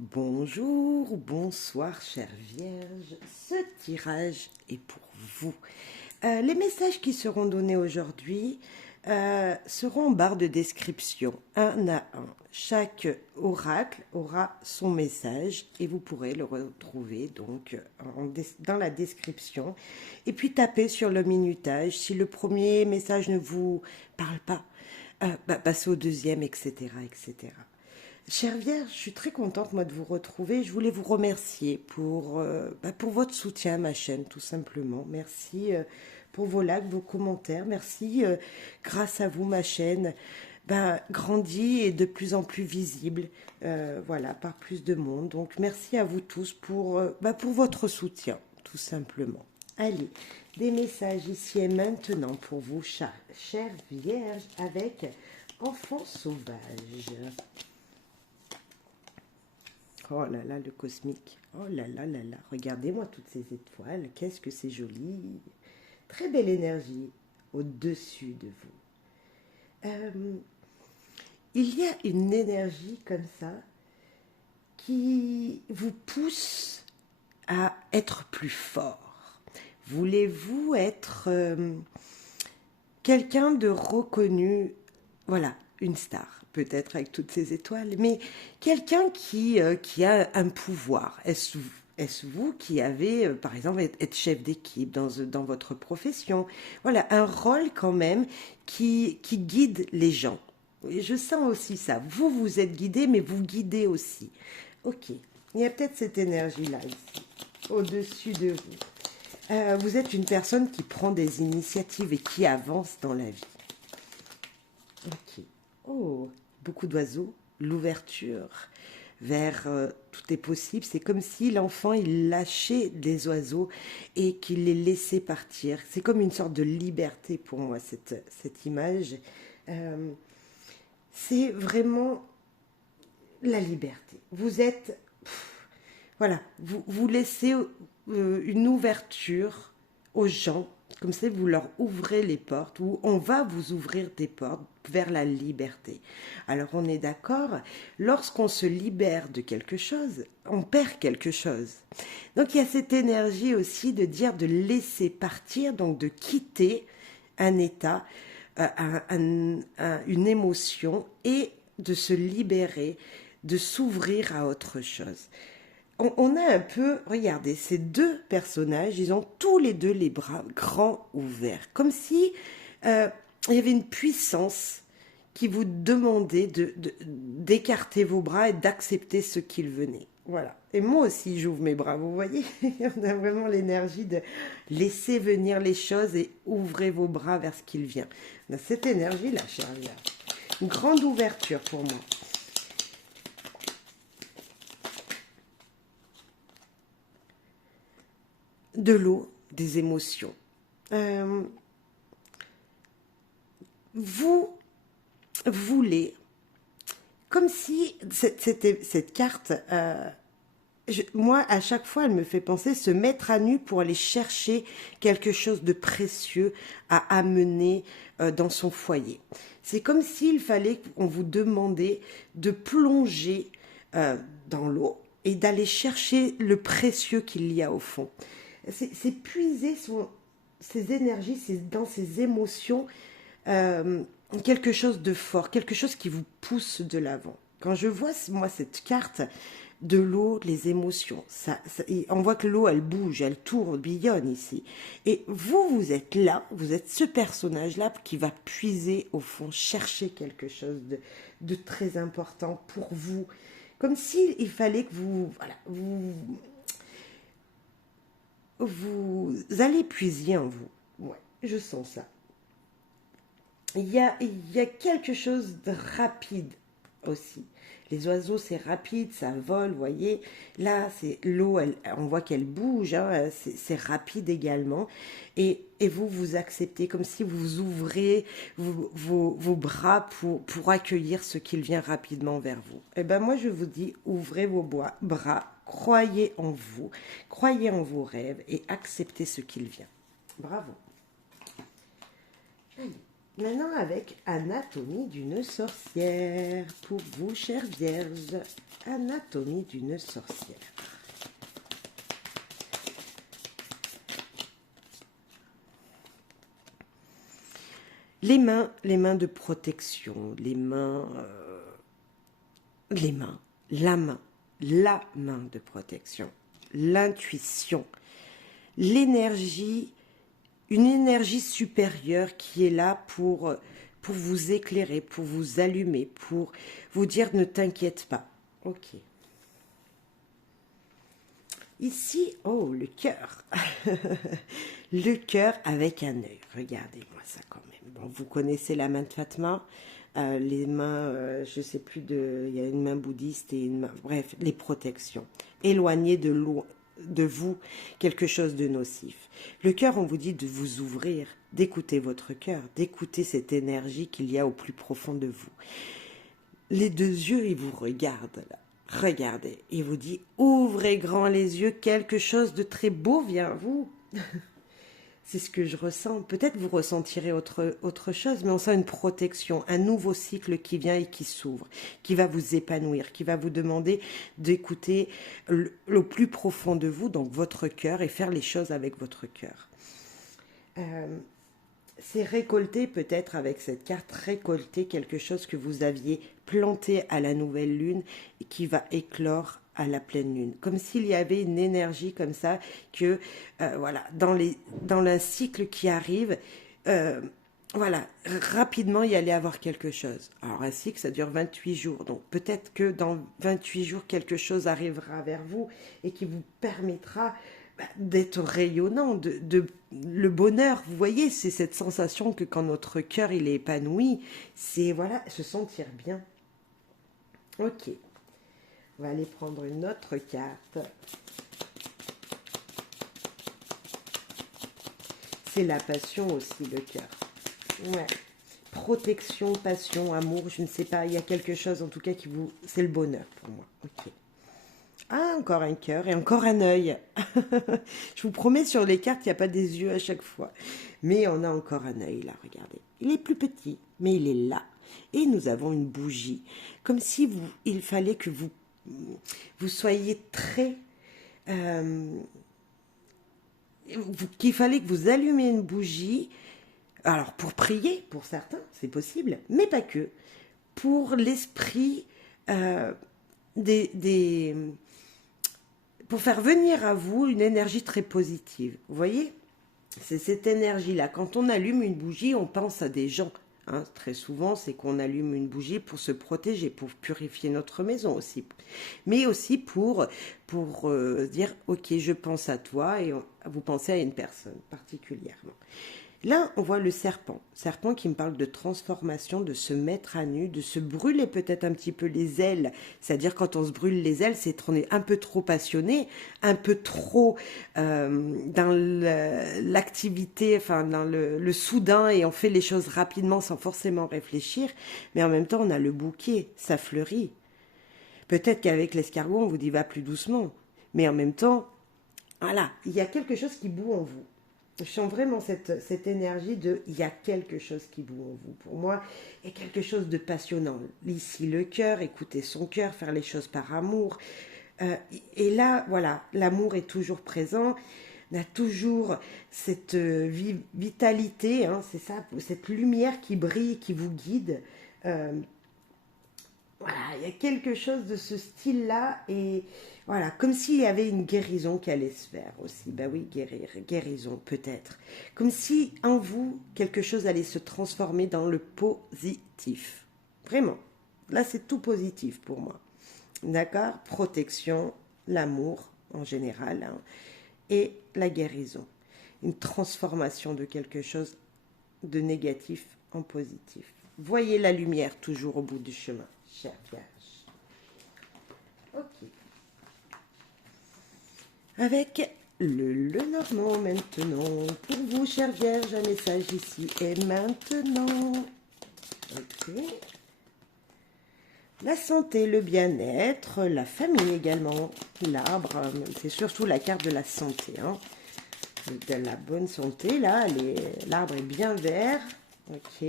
Bonjour, bonsoir, chère Vierge. Ce tirage est pour vous. Les messages qui seront donnés aujourd'hui seront en barre de description, un à un. Chaque oracle aura son message et vous pourrez le retrouver donc dans la description. Et puis tapez sur le minutage. Si le premier message ne vous parle pas, passez au deuxième, etc., etc. Chère Vierge, je suis très contente moi de vous retrouver. Je voulais vous remercier pour votre soutien à ma chaîne, tout simplement. Merci pour vos likes, vos commentaires. Merci, grâce à vous, ma chaîne grandit et est de plus en plus visible, voilà, par plus de monde. Donc merci à vous tous pour votre soutien, tout simplement. Allez, des messages ici et maintenant pour vous, chère Vierge, avec Enfant sauvage. Oh là là, le cosmique. Oh là là là là. Regardez-moi toutes ces étoiles. Qu'est-ce que c'est joli. Très belle énergie au-dessus de vous. Il y a une énergie comme ça qui vous pousse à être plus fort. Voulez-vous être quelqu'un de reconnu, voilà, une star, peut-être avec toutes ces étoiles, mais quelqu'un qui a un pouvoir. Est-ce vous qui avez, par exemple, être chef d'équipe dans votre profession? Voilà, un rôle quand même qui guide les gens. Et je sens aussi ça. Vous êtes guidé, mais vous guidez aussi. Ok, il y a peut-être cette énergie-là ici, au-dessus de vous. Vous êtes une personne qui prend des initiatives et qui avance dans la vie. Ok. Oh, beaucoup d'oiseaux, l'ouverture vers tout est possible. C'est comme si l'enfant, il lâchait des oiseaux et qu'il les laissait partir. C'est comme une sorte de liberté pour moi, cette image. Euh, c'est vraiment la liberté. Vous êtes... Voilà, vous laissez une ouverture aux gens, comme ça vous leur ouvrez les portes, ou on va vous ouvrir des portes vers la liberté. Alors on est d'accord, lorsqu'on se libère de quelque chose, on perd quelque chose. Donc il y a cette énergie aussi de dire de laisser partir, donc de quitter un état, une émotion et de se libérer, de s'ouvrir à autre chose. On a un peu, regardez, ces deux personnages, ils ont tous les deux les bras grands ouverts, comme si il y avait une puissance qui vous demandait d'écarter vos bras et d'accepter ce qu'il venait. Voilà. Et moi aussi, j'ouvre mes bras, vous voyez. On a vraiment l'énergie de laisser venir les choses et ouvrez vos bras vers ce qu'il vient. On a cette énergie-là, chère Vierge. Une grande ouverture pour moi. De l'eau, des émotions. Vous voulez, comme si cette carte, moi, à chaque fois, elle me fait penser se mettre à nu pour aller chercher quelque chose de précieux à amener dans son foyer. C'est comme s'il fallait qu'on vous demandait de plonger dans l'eau et d'aller chercher le précieux qu'il y a au fond. C'est puiser ses énergies, dans ses émotions, quelque chose de fort, quelque chose qui vous pousse de l'avant. Quand je vois, moi, cette carte de l'eau, les émotions, on voit que l'eau, elle bouge, elle tourbillonne ici. Et vous êtes là, vous êtes ce personnage-là qui va puiser au fond, chercher quelque chose de très important pour vous. Comme s'il fallait que vous allez puiser en vous. Ouais, je sens ça. Il y a quelque chose de rapide aussi. Les oiseaux, c'est rapide, ça vole, vous voyez. Là, c'est l'eau, on voit qu'elle bouge, hein, c'est rapide également. Et vous acceptez comme si vous ouvrez vos bras pour accueillir ce qu'il vient rapidement vers vous. Et ben moi, je vous dis, ouvrez vos bras, croyez en vous, croyez en vos rêves et acceptez ce qu'il vient. Bravo. Maintenant, avec Anatomie d'une sorcière. Pour vous, chère Vierge, Anatomie d'une sorcière. Les mains de protection, la main de protection, l'intuition, l'énergie, une énergie supérieure qui est là pour vous éclairer, pour vous allumer, pour vous dire ne t'inquiète pas. Ok. Ici, oh, le cœur. Le cœur avec un œil. Regardez-moi ça quand même. Bon, vous connaissez la main de Fatma. Les mains, je sais plus il y a une main bouddhiste et une main, bref, les protections. Éloignez de vous quelque chose de nocif. Le cœur, on vous dit de vous ouvrir, d'écouter votre cœur, d'écouter cette énergie qu'il y a au plus profond de vous. Les deux yeux, ils vous regardent là. Regardez, il vous dit, ouvrez grand les yeux, quelque chose de très beau vient à vous. C'est ce que je ressens. Peut-être vous ressentirez autre chose, mais on sent une protection, un nouveau cycle qui vient et qui s'ouvre, qui va vous épanouir, qui va vous demander d'écouter le plus profond de vous, donc votre cœur, et faire les choses avec votre cœur. C'est récolter peut-être avec cette carte, récolter quelque chose que vous aviez planté à la nouvelle lune et qui va éclore à la pleine lune. Comme s'il y avait une énergie comme ça que, voilà, dans le cycle qui arrive, voilà, rapidement il y allait avoir quelque chose. Alors un cycle, ça dure 28 jours. Donc peut-être que dans 28 jours, quelque chose arrivera vers vous et qui vous permettra d'être rayonnant, le bonheur, vous voyez, c'est cette sensation que quand notre cœur il est épanoui, c'est voilà, se sentir bien. Ok, on va aller prendre une autre carte. C'est la passion aussi, le cœur. Ouais. Protection, passion, amour, je ne sais pas, il y a quelque chose en tout cas qui vous... C'est le bonheur pour moi. Ok. Ah, encore un cœur et encore un œil. Je vous promets, sur les cartes, il n'y a pas des yeux à chaque fois. Mais on a encore un œil, là, regardez. Il est plus petit, mais il est là. Et nous avons une bougie. Comme si il fallait que vous soyez très... qu'il fallait que vous allumiez une bougie. Alors, pour prier, pour certains, c'est possible, mais pas que. Pour l'esprit pour faire venir à vous une énergie très positive. Vous voyez, c'est cette énergie-là. Quand on allume une bougie, on pense à des gens. Hein, très souvent, c'est qu'on allume une bougie pour se protéger, pour purifier notre maison aussi. Mais aussi pour dire, ok, je pense à toi, et vous pensez à une personne particulièrement. Là, on voit le serpent. Serpent qui me parle de transformation, de se mettre à nu, de se brûler peut-être un petit peu les ailes. C'est-à-dire quand on se brûle les ailes, c'est qu'on est un peu trop passionné, un peu trop dans l'activité, enfin dans le soudain, et on fait les choses rapidement sans forcément réfléchir. Mais en même temps, on a le bouquet, ça fleurit. Peut-être qu'avec l'escargot, on vous dit va plus doucement. Mais en même temps, voilà, il y a quelque chose qui bout en vous. Je sens vraiment cette énergie de il y a quelque chose qui bout en vous. Pour moi, il y a quelque chose de passionnant. Ici, le cœur, écouter son cœur, faire les choses par amour. Et là, voilà, l'amour est toujours présent. On a toujours cette vitalité, hein, c'est ça, cette lumière qui brille, qui vous guide. Voilà, il y a quelque chose de ce style-là, et voilà, comme s'il y avait une guérison qui allait se faire aussi. Ben oui, guérison, peut-être. Comme si en vous, quelque chose allait se transformer dans le positif. Vraiment. Là, c'est tout positif pour moi. D'accord? Protection, l'amour en général, hein, et la guérison. Une transformation de quelque chose de négatif en positif. Voyez la lumière toujours au bout du chemin, chère Vierge. Ok. Avec le Lenormand maintenant. Pour vous, chère Vierge, un message ici et maintenant. Ok. La santé, le bien-être, la famille également. L'arbre, c'est surtout la carte de la santé. Hein. De la bonne santé, là. L'arbre est bien vert. Ok.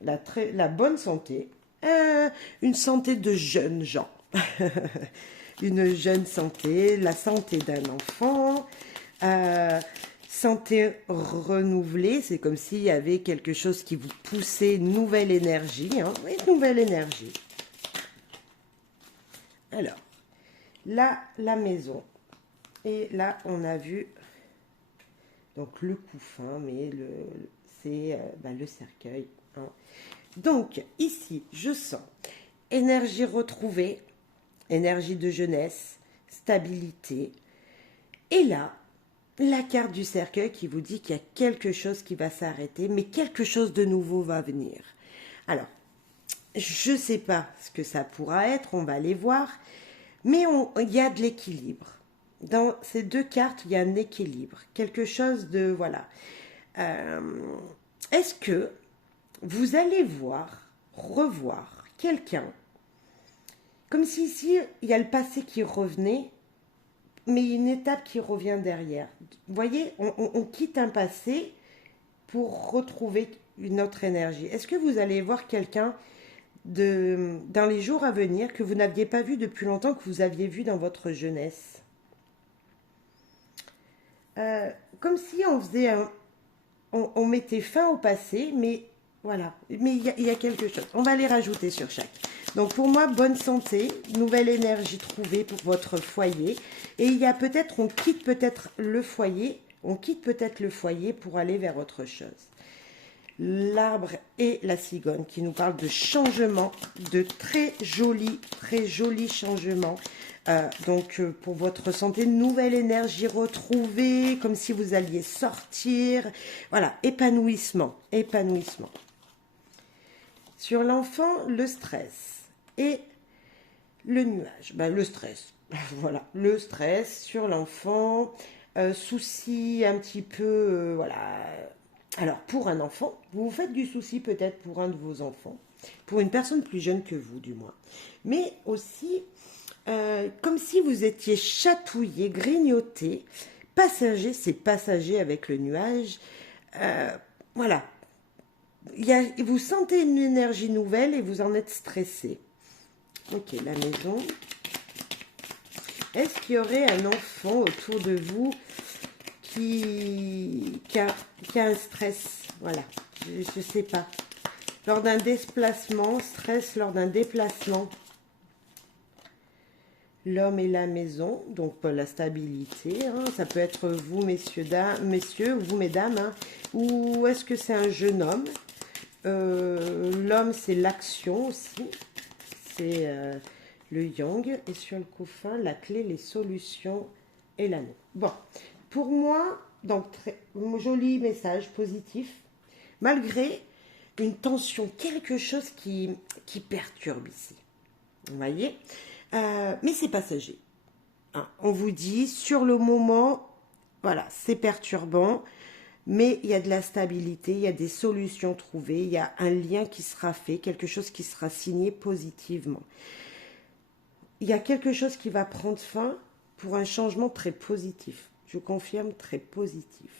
la bonne santé, une santé de jeunes gens, une jeune santé, la santé d'un enfant, santé renouvelée, c'est comme s'il y avait quelque chose qui vous poussait, une nouvelle énergie, hein, une nouvelle énergie. Alors, là, la maison, et là, on a vu donc le couffin, mais c'est le cercueil. Hein. Donc, ici, je sens énergie retrouvée, énergie de jeunesse, stabilité. Et là, la carte du cercueil qui vous dit qu'il y a quelque chose qui va s'arrêter, mais quelque chose de nouveau va venir. Alors, je ne sais pas ce que ça pourra être, on va aller voir, mais il y a de l'équilibre. Dans ces deux cartes, il y a un équilibre, quelque chose de, voilà. Est-ce que vous allez revoir quelqu'un, comme si ici, il y a le passé qui revenait, mais une étape qui revient derrière. Vous voyez, on quitte un passé pour retrouver une autre énergie. Est-ce que vous allez voir quelqu'un dans les jours à venir que vous n'aviez pas vu depuis longtemps, que vous aviez vu dans votre jeunesse? Comme si on faisait on mettait fin au passé, mais voilà. Mais il y a quelque chose. On va les rajouter sur chaque. Donc pour moi, bonne santé, nouvelle énergie trouvée pour votre foyer. Et il y a peut-être, on quitte peut-être le foyer pour aller vers autre chose. L'arbre et la cigogne qui nous parlent de changement, de très jolis changements. Donc pour votre santé, nouvelle énergie retrouvée, comme si vous alliez sortir. Voilà, épanouissement. Sur l'enfant, le stress et le nuage. Le stress, voilà, le stress sur l'enfant, souci un petit peu, voilà. Alors, pour un enfant, vous vous faites du souci peut-être pour un de vos enfants, pour une personne plus jeune que vous, du moins. Mais aussi, comme si vous étiez chatouillé, grignoté, passager, c'est passager avec le nuage. Voilà. Vous sentez une énergie nouvelle et vous en êtes stressé. Ok, la maison. Est-ce qu'il y aurait un enfant autour de vous qui a un stress? Voilà, je ne sais pas. Lors d'un déplacement, stress lors d'un déplacement. L'homme et la maison, donc la stabilité. Hein, ça peut être vous, messieurs, ou vous, mesdames. Hein, ou est-ce que c'est un jeune homme? L'homme, c'est l'action aussi. C'est le yang. Et sur le couffin, la clé, les solutions et l'anneau. Bon, pour moi, donc très joli message positif, malgré une tension, quelque chose qui perturbe ici. Vous voyez, mais c'est passager. Hein, on vous dit, sur le moment, voilà, c'est perturbant, mais il y a de la stabilité, il y a des solutions trouvées, il y a un lien qui sera fait, quelque chose qui sera signé positivement. Il y a quelque chose qui va prendre fin pour un changement très positif. Je confirme, très positif.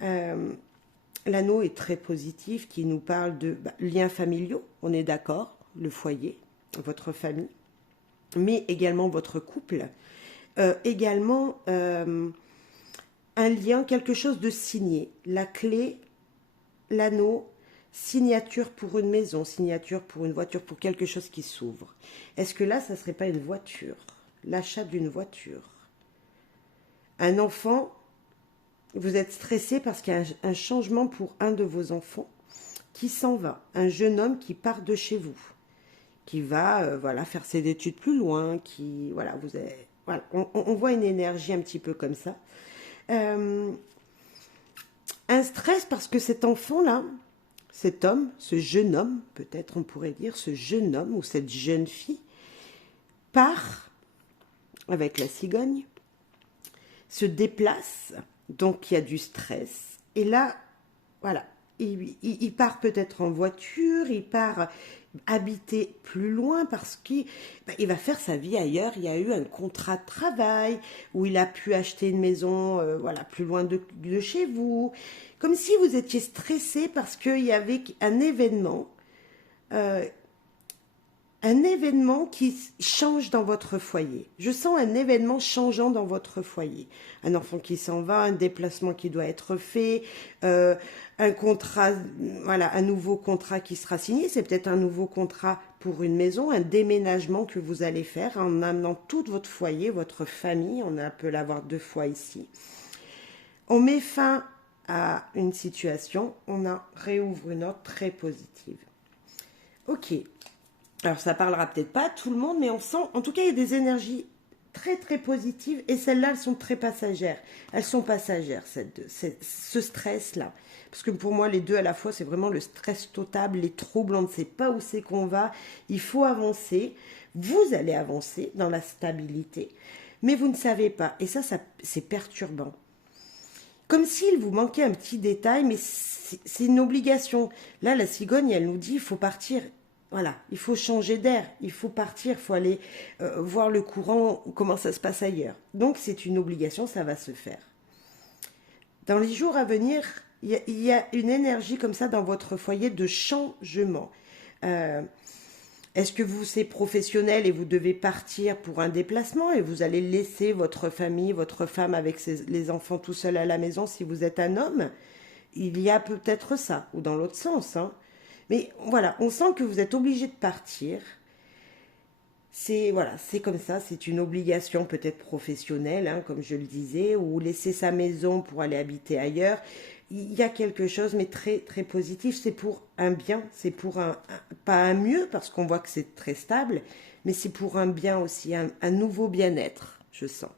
L'anneau est très positif, qui nous parle de liens familiaux, on est d'accord, le foyer, votre famille, mais également votre couple, également un lien, quelque chose de signé, la clé, l'anneau, signature pour une maison, signature pour une voiture, pour quelque chose qui s'ouvre. Est-ce que là, ça ne serait pas une voiture? L'achat d'une voiture. Un enfant, vous êtes stressé parce qu'il y a un changement pour un de vos enfants qui s'en va. Un jeune homme qui part de chez vous, qui va voilà, faire ses études plus loin, qui, voilà, vous avez, voilà, on voit une énergie un petit peu comme ça. Un stress parce que cet enfant-là, cet homme, ce jeune homme, peut-être on pourrait dire, ce jeune homme ou cette jeune fille, part avec la cigogne, se déplace, donc il y a du stress. Et là, voilà, il part peut-être en voiture, il part habiter plus loin parce qu'il il va faire sa vie ailleurs. Il y a eu un contrat de travail où il a pu acheter une maison voilà, plus loin de chez vous. Comme si vous étiez stressé parce qu'il y avait euh, un événement qui change dans votre foyer. Je sens un événement changeant dans votre foyer. Un enfant qui s'en va, un déplacement qui doit être fait, un contrat, voilà, un nouveau contrat qui sera signé. C'est peut-être un nouveau contrat pour une maison, un déménagement que vous allez faire en amenant tout votre foyer, votre famille. On peut l'avoir 2 fois ici. On met fin à une situation, on en réouvre une autre très positive. Ok. Alors ça parlera peut-être pas à tout le monde, mais on sent, en tout cas, il y a des énergies très très positives et celles-là, elles sont très passagères. Elles sont passagères, ce stress-là. Parce que pour moi, les deux à la fois, c'est vraiment le stress total, les troubles, on ne sait pas où c'est qu'on va. Il faut avancer. Vous allez avancer dans la stabilité, mais vous ne savez pas. Et ça c'est perturbant. Comme s'il vous manquait un petit détail, mais c'est une obligation. Là, la cigogne, elle nous dit, il faut partir. Voilà, il faut changer d'air, il faut partir, il faut aller voir le courant, comment ça se passe ailleurs. Donc c'est une obligation, ça va se faire. Dans les jours à venir, il y a une énergie comme ça dans votre foyer de changement. Euh, Est-ce que vous, c'est professionnel et vous devez partir pour un déplacement et vous allez laisser votre famille, votre femme avec les enfants tout seuls à la maison si vous êtes un homme? Il y a peut-être ça, ou dans l'autre sens, hein. Mais voilà, on sent que vous êtes obligé de partir. C'est voilà, c'est comme ça, c'est une obligation peut-être professionnelle, hein, comme je le disais, ou laisser sa maison pour aller habiter ailleurs. Il y a quelque chose, mais très très positif. C'est pour un bien, c'est pour pas un mieux parce qu'on voit que c'est très stable, mais c'est pour un bien aussi, un nouveau bien-être. Je sens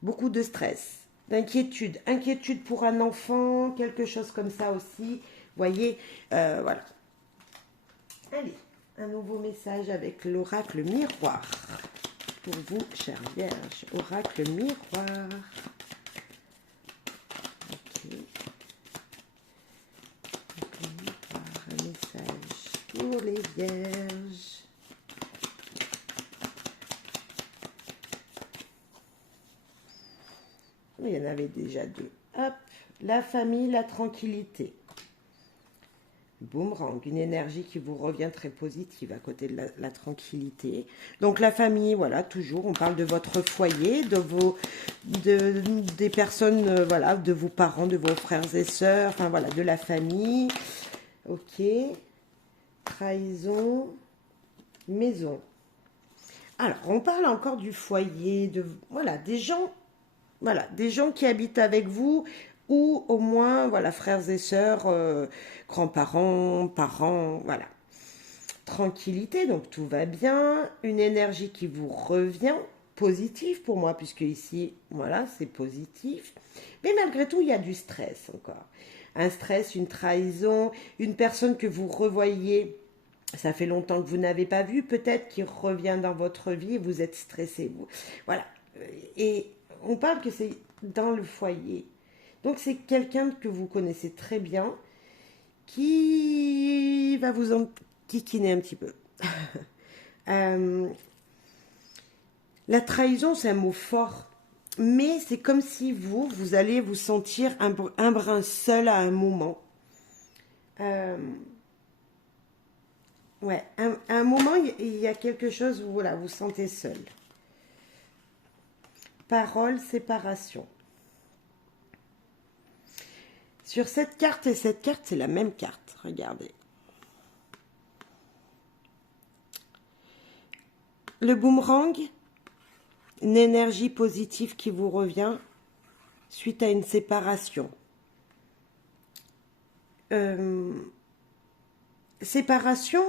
beaucoup de stress, d'inquiétude, inquiétude pour un enfant, quelque chose comme ça aussi. Voyez, voilà. Allez, un nouveau message avec l'oracle miroir. Pour vous, chère Vierge, oracle miroir. Ok. Oracle miroir, un message pour les Vierges. Il y en avait déjà 2. Hop, la famille, la tranquillité. Boomerang, une énergie qui vous revient très positive à côté de la tranquillité. Donc la famille, voilà, toujours, on parle de votre foyer, des personnes, voilà, de vos parents, de vos frères et sœurs, enfin voilà, de la famille. Ok. Trahison, maison. Alors, on parle encore du foyer, voilà, des gens qui habitent avec vous, ou au moins, voilà, frères et sœurs, grands-parents, parents, voilà. Tranquillité, donc tout va bien, une énergie qui vous revient, positive pour moi, puisque ici, voilà, c'est positif. Mais malgré tout, il y a du stress encore. Un stress, une trahison, une personne que vous revoyez, ça fait longtemps que vous n'avez pas vu, peut-être qui revient dans votre vie et vous êtes stressé. Voilà. Et on parle que c'est dans le foyer. Donc c'est quelqu'un que vous connaissez très bien qui va vous enquiquiner un petit peu. Euh, la trahison, c'est un mot fort, mais c'est comme si vous allez vous sentir un brin seul à un moment. Ouais, à un moment, il y a quelque chose où voilà, vous sentez seul. Parole, séparation. Sur cette carte et cette carte, c'est la même carte. Regardez. Le boomerang, une énergie positive qui vous revient suite à une séparation. Séparation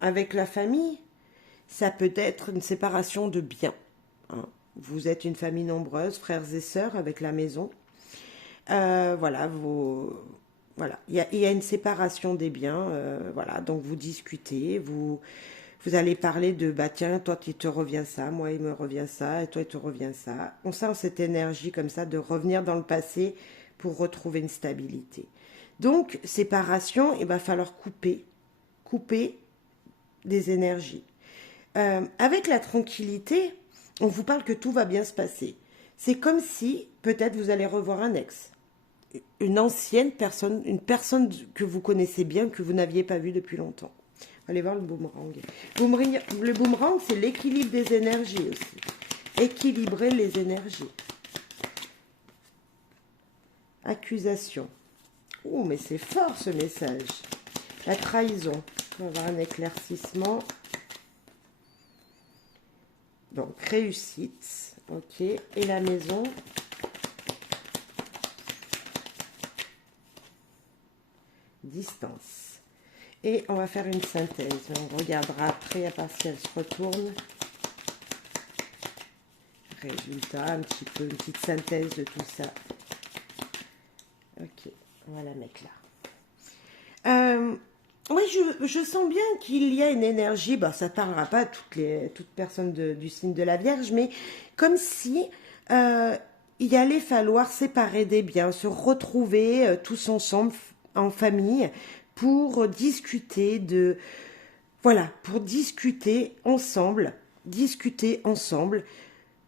avec la famille, ça peut être une séparation de biens. Hein. Vous êtes une famille nombreuse, frères et sœurs avec la maison. Voilà, voilà. Il y a une séparation des biens. Voilà, donc vous discutez, vous allez parler de bah tiens, toi il te revient ça, moi il me revient ça, et toi il te revient ça. On sent cette énergie comme ça de revenir dans le passé pour retrouver une stabilité. Donc, séparation, il va falloir couper des énergies. Avec la tranquillité, on vous parle que tout va bien se passer. C'est comme si, peut-être, vous allez revoir un ex, une ancienne personne, une personne que vous connaissez bien, que vous n'aviez pas vue depuis longtemps. Allez voir le boomerang. Le boomerang, c'est l'équilibre des énergies aussi. Équilibrer les énergies. Accusation. Oh, mais c'est fort ce message. La trahison. On va avoir un éclaircissement. Donc, réussite. Ok. Et la maison. Distance. Et on va faire une synthèse. On regardera après, à part si elle se retourne. Résultat, un petit peu, une petite synthèse de tout ça. Ok, on va la mettre là. Oui, je sens bien qu'il y a une énergie, bah, ça ne parlera pas à toutes personnes du signe de la Vierge, mais comme si il allait falloir séparer des biens, se retrouver tous ensemble en famille pour discuter pour discuter ensemble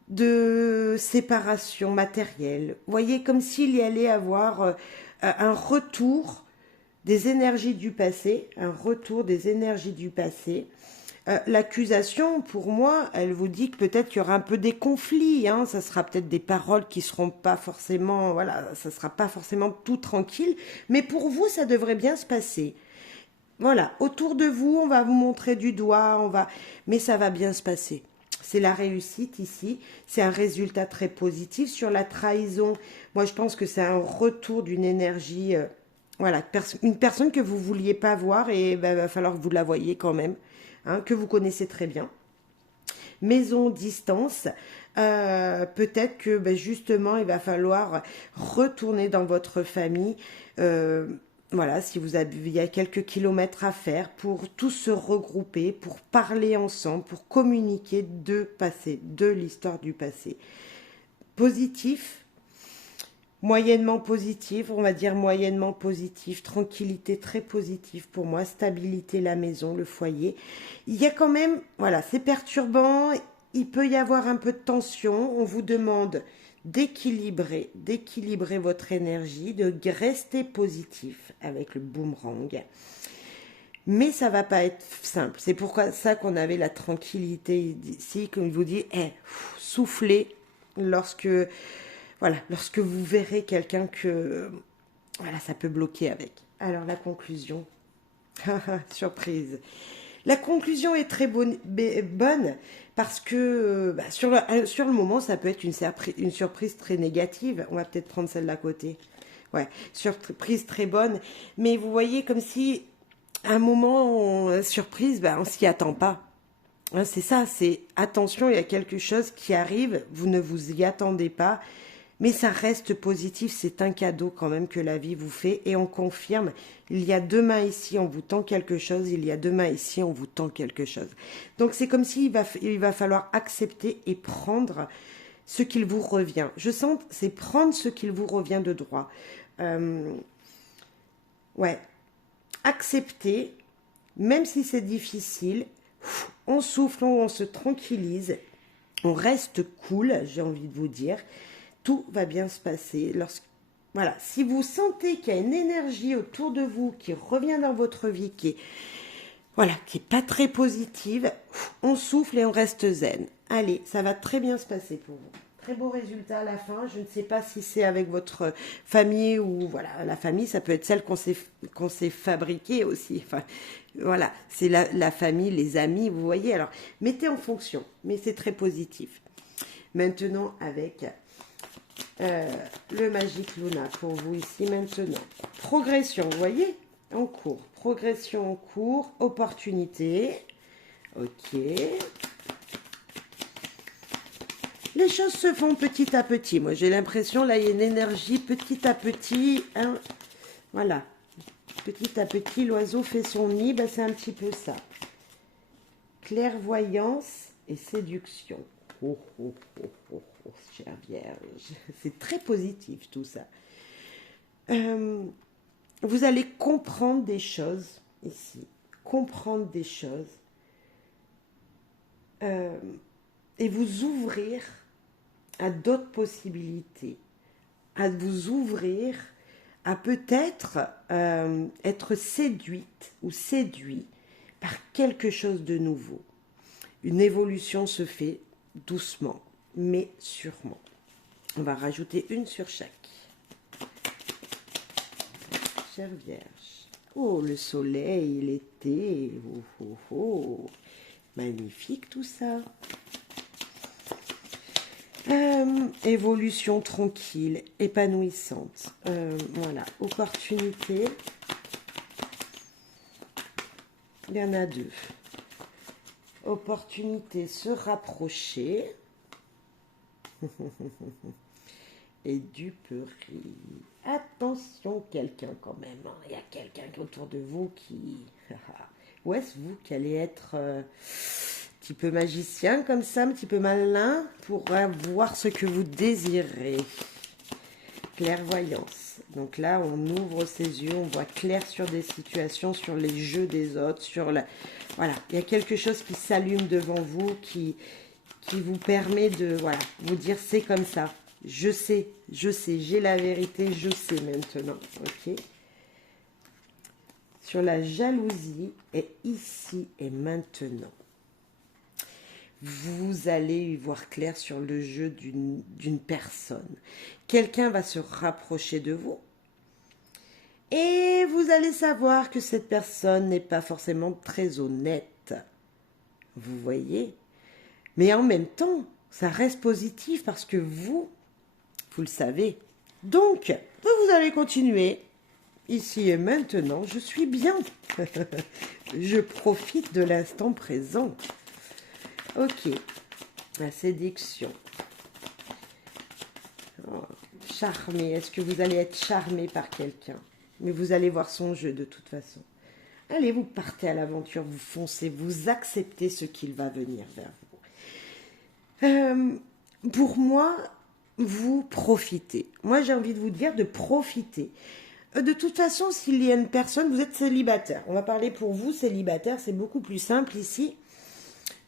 de séparation matérielle. Vous voyez, comme s'il y allait avoir un retour des énergies du passé, l'accusation, pour moi, elle vous dit que peut-être qu'il y aura un peu des conflits, hein. Ça sera peut-être des paroles qui seront pas forcément, voilà, ça sera pas forcément tout tranquille, mais pour vous, ça devrait bien se passer. Voilà, autour de vous, on va vous montrer du doigt, mais ça va bien se passer. C'est la réussite ici, c'est un résultat très positif. Sur la trahison, moi je pense que c'est un retour d'une énergie, voilà, une personne que vous ne vouliez pas voir et ben, va falloir que vous la voyiez quand même, hein, que vous connaissez très bien. Maison, distance, peut-être que ben, justement il va falloir retourner dans votre famille. Voilà, si vous avez, il y a quelques kilomètres à faire pour tous se regrouper, pour parler ensemble, pour communiquer de l'histoire du passé. Positif, moyennement positif, on va dire moyennement positif, tranquillité très positive pour moi, stabilité la maison, le foyer. Il y a quand même, voilà, c'est perturbant, il peut y avoir un peu de tension, on vous demande d'équilibrer votre énergie, de rester positif avec le boomerang. Mais ça va pas être simple. C'est pourquoi ça qu'on avait la tranquillité ici, comme je vous dis, soufflez lorsque, voilà, lorsque vous verrez quelqu'un que, voilà, ça peut bloquer avec. Alors la conclusion, surprise. La conclusion est très bonne parce que bah, sur le moment, ça peut être une surprise très négative. On va peut-être prendre celle d'à côté. Ouais, surprise très bonne. Mais vous voyez comme si à un moment, surprise, bah, on s'y attend pas. Hein, c'est ça, c'est attention, il y a quelque chose qui arrive, vous ne vous y attendez pas, mais ça reste positif, c'est un cadeau quand même que la vie vous fait et on confirme, il y a deux mains ici, on vous tend quelque chose, il y a deux mains ici, on vous tend quelque chose. Donc c'est comme s'il va falloir accepter et prendre ce qu'il vous revient. Je sens, c'est prendre ce qu'il vous revient de droit. Ouais, accepter, même si c'est difficile, on souffle, on se tranquillise, on reste cool, j'ai envie de vous dire. Tout va bien se passer. Voilà, si vous sentez qu'il y a une énergie autour de vous qui revient dans votre vie, qui est pas très positive, on souffle et on reste zen. Allez, ça va très bien se passer pour vous. Très beau résultat à la fin. Je ne sais pas si c'est avec votre famille ou voilà, la famille, ça peut être celle qu'on s'est fabriquée aussi. Enfin, voilà, c'est la famille, les amis, vous voyez. Alors, mettez en fonction, mais c'est très positif. Maintenant, avec le Magic Luna pour vous ici maintenant. Progression, vous voyez, en cours. Progression en cours, opportunité. Ok. Les choses se font petit à petit. Moi, j'ai l'impression, là, il y a une énergie petit à petit. Hein, voilà. Petit à petit, l'oiseau fait son nid. Ben, c'est un petit peu ça. Clairvoyance et séduction. Oh, oh, oh, oh, oh, chère Vierge. C'est très positif, tout ça. vous allez comprendre des choses ici, comprendre des choses euh, et vous ouvrir à d'autres possibilités, à vous ouvrir à peut-être être séduite ou séduit par quelque chose de nouveau. Une évolution se fait doucement, mais sûrement. On va rajouter une sur chaque. Chère Vierge. Oh, le soleil, l'été. Oh, oh, oh. Magnifique tout ça. Évolution tranquille, épanouissante. Voilà, opportunité. Il y en a deux. Opportunité se rapprocher. Et duperie. Attention, quelqu'un quand même. Hein. Il y a quelqu'un autour de vous qui... Ou est-ce vous qui allez être un petit peu magicien comme ça, un petit peu malin pour voir ce que vous désirez. Clairvoyance. Donc là, on ouvre ses yeux, on voit clair sur des situations, sur les jeux des autres, sur la... Voilà, il y a quelque chose qui s'allume devant vous, qui vous permet de vous dire c'est comme ça. Je sais, j'ai la vérité, je sais maintenant. Ok. Sur la jalousie, et ici et maintenant. Vous allez y voir clair sur le jeu d'une personne. Quelqu'un va se rapprocher de vous. Et vous allez savoir que cette personne n'est pas forcément très honnête. Vous voyez? Mais en même temps, ça reste positif parce que vous le savez. Donc, vous allez continuer. Ici et maintenant, je suis bien. Je profite de l'instant présent. Ok. La séduction. Oh, charmé. Est-ce que vous allez être charmé par quelqu'un? Mais vous allez voir son jeu de toute façon. Allez, vous partez à l'aventure, vous foncez, vous acceptez ce qu'il va venir vers vous. Pour moi, vous profitez. Moi, j'ai envie de vous dire de profiter. De toute façon, s'il y a une personne, vous êtes célibataire. On va parler pour vous, célibataire, c'est beaucoup plus simple ici.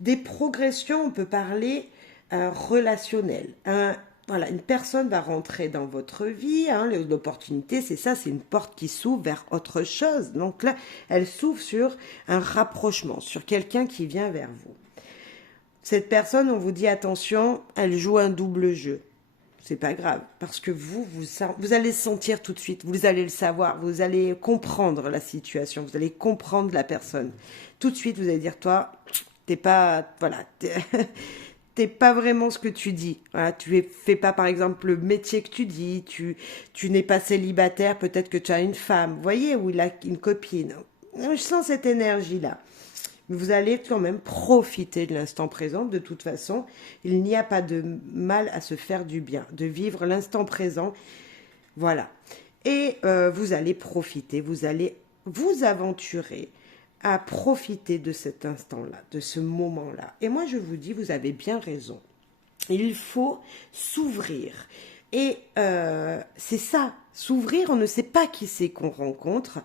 Des progressions, on peut parler relationnelles. Voilà, une personne va rentrer dans votre vie. L'opportunité, c'est ça, c'est une porte qui s'ouvre vers autre chose. Donc là, elle s'ouvre sur un rapprochement, sur quelqu'un qui vient vers vous. Cette personne, on vous dit attention, elle joue un double jeu. C'est pas grave, parce que vous allez sentir tout de suite, vous allez le savoir, vous allez comprendre la situation, vous allez comprendre la personne. Tout de suite, vous allez dire, toi, t'es pas, voilà, t'es pas vraiment ce que tu dis. Voilà, fais pas, par exemple, le métier que tu dis, tu n'es pas célibataire, peut-être que tu as une femme, vous voyez, ou il a une copine. Je sens cette énergie-là. Vous allez quand même profiter de l'instant présent. De toute façon, il n'y a pas de mal à se faire du bien, de vivre l'instant présent. Voilà. Et vous allez profiter, vous allez vous aventurer à profiter de cet instant-là, de ce moment-là. Et moi, je vous dis, vous avez bien raison. Il faut s'ouvrir. Et c'est ça, s'ouvrir, on ne sait pas qui c'est qu'on rencontre.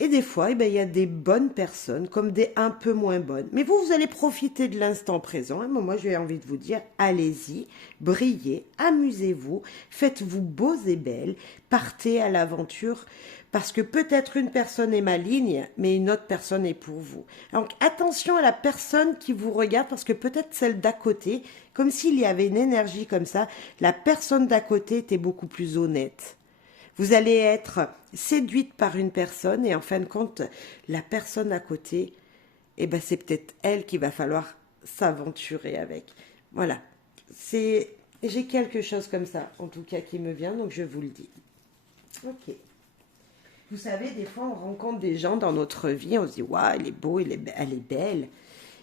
Et des fois, il y a des bonnes personnes comme des un peu moins bonnes. Mais vous allez profiter de l'instant présent. Et moi, j'ai envie de vous dire, allez-y, brillez, amusez-vous, faites-vous beaux et belles, partez à l'aventure. Parce que peut-être une personne est maligne, mais une autre personne est pour vous. Donc attention à la personne qui vous regarde, parce que peut-être celle d'à côté, comme s'il y avait une énergie comme ça, la personne d'à côté était beaucoup plus honnête. Vous allez être séduite par une personne et en fin de compte, la personne à côté, c'est peut-être elle qu'il va falloir s'aventurer avec. Voilà. J'ai quelque chose comme ça, en tout cas, qui me vient, donc je vous le dis. Ok. Vous savez, des fois, on rencontre des gens dans notre vie, on se dit, waouh, il est beau, elle est belle.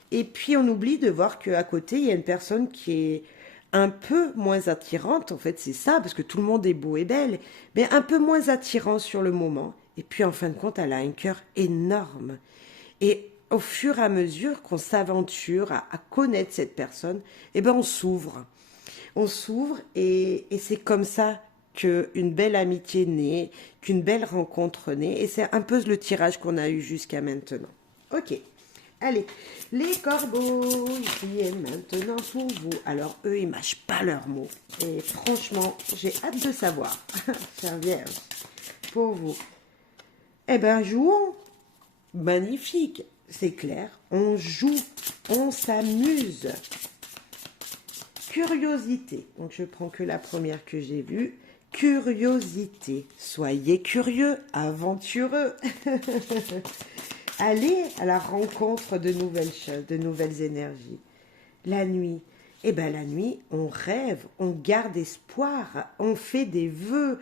Et puis, on oublie de voir qu'à côté, il y a une personne qui est un peu moins attirante, en fait, c'est ça, parce que tout le monde est beau et belle, mais un peu moins attirant sur le moment. Et puis, en fin de compte, elle a un cœur énorme. Et au fur et à mesure qu'on s'aventure à connaître cette personne, on s'ouvre. On s'ouvre et c'est comme ça qu'une belle amitié naît, qu'une belle rencontre naît. Et c'est un peu le tirage qu'on a eu jusqu'à maintenant. Ok. Allez, les corbeaux, ici et maintenant pour vous. Alors, eux, ils mâchent pas leurs mots. Et franchement, j'ai hâte de savoir, chère Vierge, pour vous. Eh ben, jouons. Magnifique, c'est clair. On joue, on s'amuse. Curiosité. Donc, je prends que la première que j'ai vue. Curiosité. Soyez curieux, aventureux. Allez à la rencontre de nouvelles choses, de nouvelles énergies. La nuit. Eh bien, la nuit, on rêve, on garde espoir, on fait des vœux.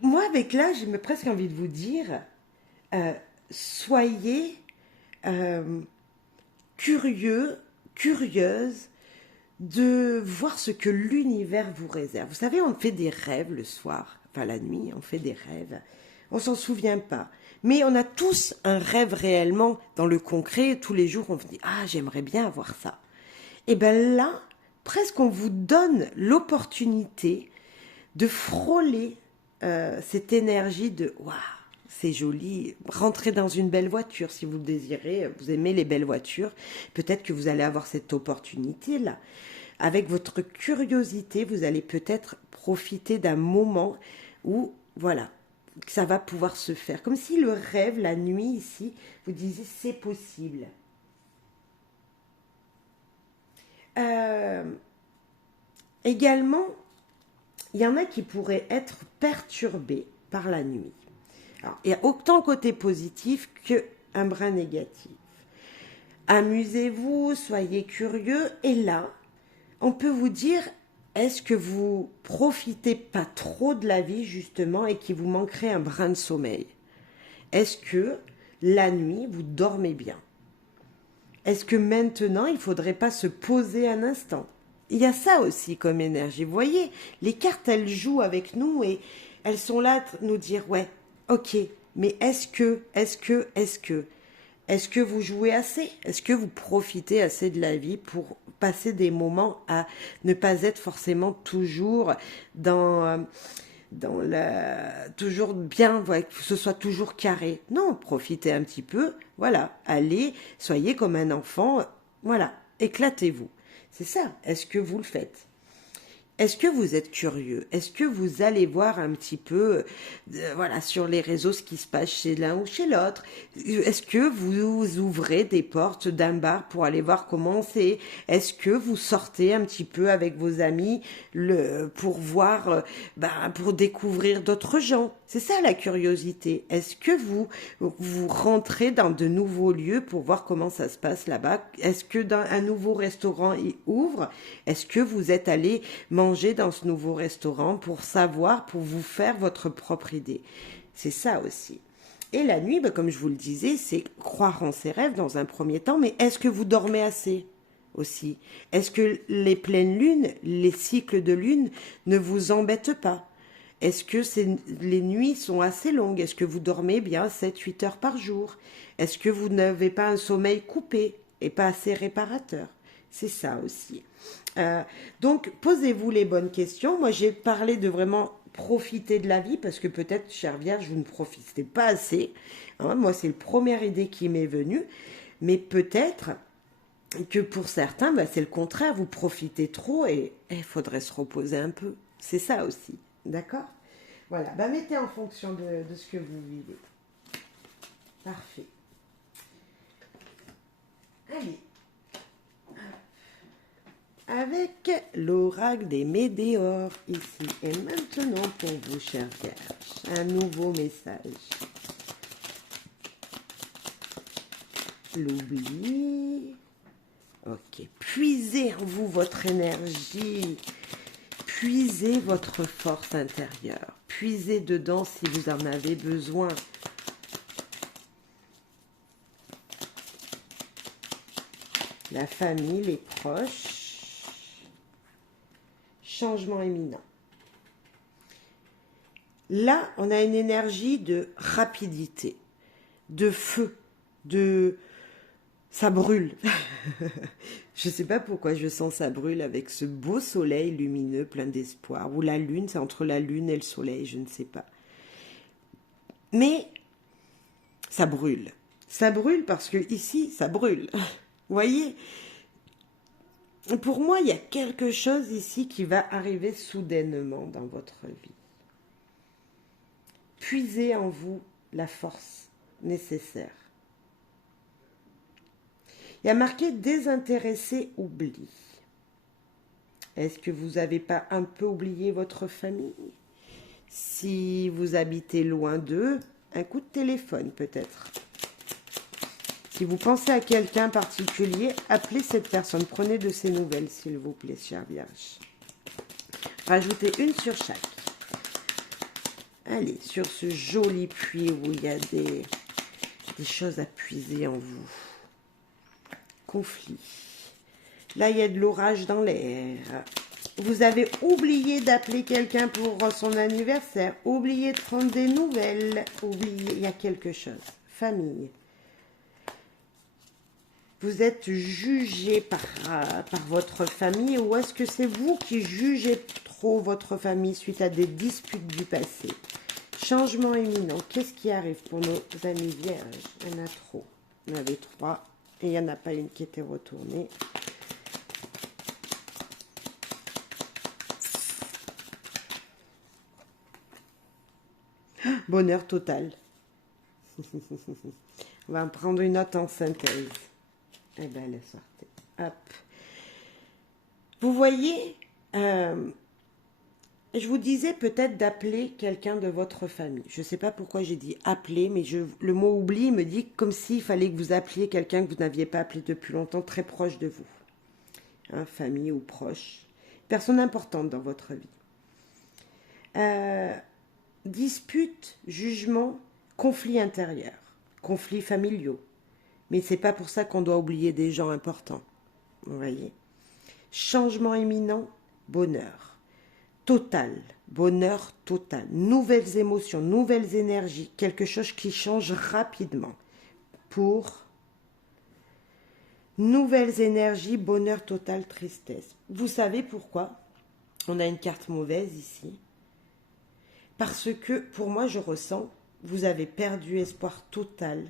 Moi, avec l'âge, j'ai presque envie de vous dire, soyez curieux, curieuse de voir ce que l'univers vous réserve. Vous savez, on fait des rêves le soir, enfin la nuit, on fait des rêves. On s'en souvient pas. Mais on a tous un rêve réellement dans le concret. Tous les jours, on se dit « Ah, j'aimerais bien avoir ça ». Et bien là, presque on vous donne l'opportunité de frôler cette énergie de « Waouh, c'est joli ». Rentrez dans une belle voiture si vous le désirez. Vous aimez les belles voitures. Peut-être que vous allez avoir cette opportunité-là. Avec votre curiosité, vous allez peut-être profiter d'un moment où, voilà, ça va pouvoir se faire. Comme si le rêve, la nuit ici, vous disiez c'est possible. Également, il y en a qui pourraient être perturbés par la nuit. Alors, il y a autant côté positif qu'un brin négatif. Amusez-vous, soyez curieux, et là, on peut vous dire, est-ce que vous profitez pas trop de la vie justement et qu'il vous manquerait un brin de sommeil? Est-ce que la nuit, vous dormez bien? Est-ce que maintenant, il ne faudrait pas se poser un instant? Il y a ça aussi comme énergie. Vous voyez, les cartes, elles jouent avec nous et elles sont là pour nous dire, ouais, ok, mais est-ce que vous jouez assez? Est-ce que vous profitez assez de la vie pour passer des moments à ne pas être forcément toujours toujours bien, voilà, que ce soit toujours carré? Non, profitez un petit peu, voilà, allez, soyez comme un enfant, voilà, éclatez-vous. C'est ça, est-ce que vous le faites? Est-ce que vous êtes curieux? Est-ce que vous allez voir un petit peu, voilà, sur les réseaux ce qui se passe chez l'un ou chez l'autre? Est-ce que vous ouvrez des portes d'un bar pour aller voir comment c'est? Est-ce que vous sortez un petit peu avec vos amis pour voir, pour découvrir d'autres gens? C'est ça la curiosité. Est-ce que vous rentrez dans de nouveaux lieux pour voir comment ça se passe là-bas? Est-ce que dans un nouveau restaurant il ouvre? Est-ce que vous êtes allé manger dans ce nouveau restaurant pour savoir, pour vous faire votre propre idée? C'est ça aussi. Et la nuit, comme je vous le disais, c'est croire en ses rêves dans un premier temps, mais est-ce que vous dormez assez aussi? Est-ce que les pleines lunes, les cycles de lune ne vous embêtent pas? Est-ce que les nuits sont assez longues? Est-ce que vous dormez bien 7-8 heures par jour? Est-ce que vous n'avez pas un sommeil coupé et pas assez réparateur? C'est ça aussi. Donc, posez-vous les bonnes questions. Moi, j'ai parlé de vraiment profiter de la vie parce que peut-être, chère Vierge, vous ne profitez pas assez. Hein, moi, c'est la première idée qui m'est venue. Mais peut-être que pour certains, c'est le contraire. Vous profitez trop et il faudrait se reposer un peu. C'est ça aussi. D'accord? Voilà. Mettez en fonction de ce que vous vivez. Parfait. Allez. Avec l'oracle des météores ici. Et maintenant pour vous, chère Vierge, un nouveau message. L'oubli. Ok. Puisez en vous votre énergie. Puisez votre force intérieure. Puisez dedans si vous en avez besoin. La famille, les proches. Changement imminent. Là, on a une énergie de rapidité, de feu, ça brûle. Je sais pas pourquoi je sens ça brûle avec ce beau soleil lumineux plein d'espoir. Ou la lune, c'est entre la lune et le soleil, je ne sais pas. Mais ça brûle. Ça brûle parce que ici, ça brûle. Vous voyez, pour moi, il y a quelque chose ici qui va arriver soudainement dans votre vie. Puisez en vous la force nécessaire. Il y a marqué désintéressé, oubli. Est-ce que vous n'avez pas un peu oublié votre famille? Si vous habitez loin d'eux, un coup de téléphone peut-être. Si vous pensez à quelqu'un particulier, appelez cette personne. Prenez de ses nouvelles, s'il vous plaît, chère Vierge. Rajoutez une sur chaque. Allez, sur ce joli puits où il y a des choses à puiser en vous. Conflit. Là, il y a de l'orage dans l'air. Vous avez oublié d'appeler quelqu'un pour son anniversaire. Oublié de prendre des nouvelles. Oublié, il y a quelque chose. Famille. Vous êtes jugé par votre famille ou est-ce que c'est vous qui jugez trop votre famille suite à des disputes du passé? Changement imminent. Qu'est-ce qui arrive pour nos amis vierges? Il y en a trop. Il y en avait 3 et il n'y en a pas une qui était retournée. Bonheur total. On va en prendre une note en synthèse. Eh bien, elle est sortie. Hop. Vous voyez, je vous disais peut-être d'appeler quelqu'un de votre famille. Je ne sais pas pourquoi j'ai dit appeler, mais le mot oubli me dit comme s'il fallait que vous appeliez quelqu'un que vous n'aviez pas appelé depuis longtemps, très proche de vous. Hein, famille ou proche. Personne importante dans votre vie. Dispute, jugement, conflit intérieur, conflits familiaux. Mais c'est pas pour ça qu'on doit oublier des gens importants. Vous voyez? Changement imminent, bonheur. Total, bonheur total. Nouvelles émotions, nouvelles énergies. Quelque chose qui change rapidement. Pour nouvelles énergies, bonheur total, tristesse. Vous savez pourquoi on a une carte mauvaise ici? Parce que, pour moi, je ressens, vous avez perdu espoir total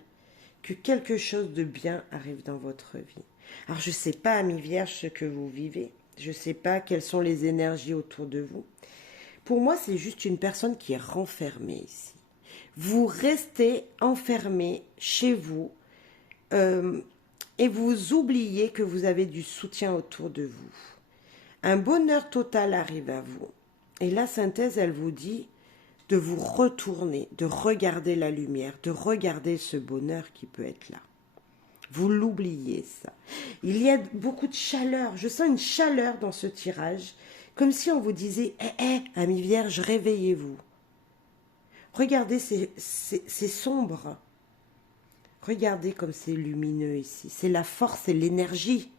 que quelque chose de bien arrive dans votre vie. Alors, je ne sais pas, amis vierges, ce que vous vivez. Je ne sais pas quelles sont les énergies autour de vous. Pour moi, c'est juste une personne qui est renfermée ici. Vous restez enfermé chez vous et vous oubliez que vous avez du soutien autour de vous. Un bonheur total arrive à vous. Et la synthèse, elle vous dit de vous retourner, de regarder la lumière, de regarder ce bonheur qui peut être là. Vous l'oubliez, ça. Il y a beaucoup de chaleur. Je sens une chaleur dans ce tirage, comme si on vous disait « amis vierges, réveillez-vous. Regardez, c'est sombre. Regardez comme c'est lumineux ici. C'est la force, c'est l'énergie.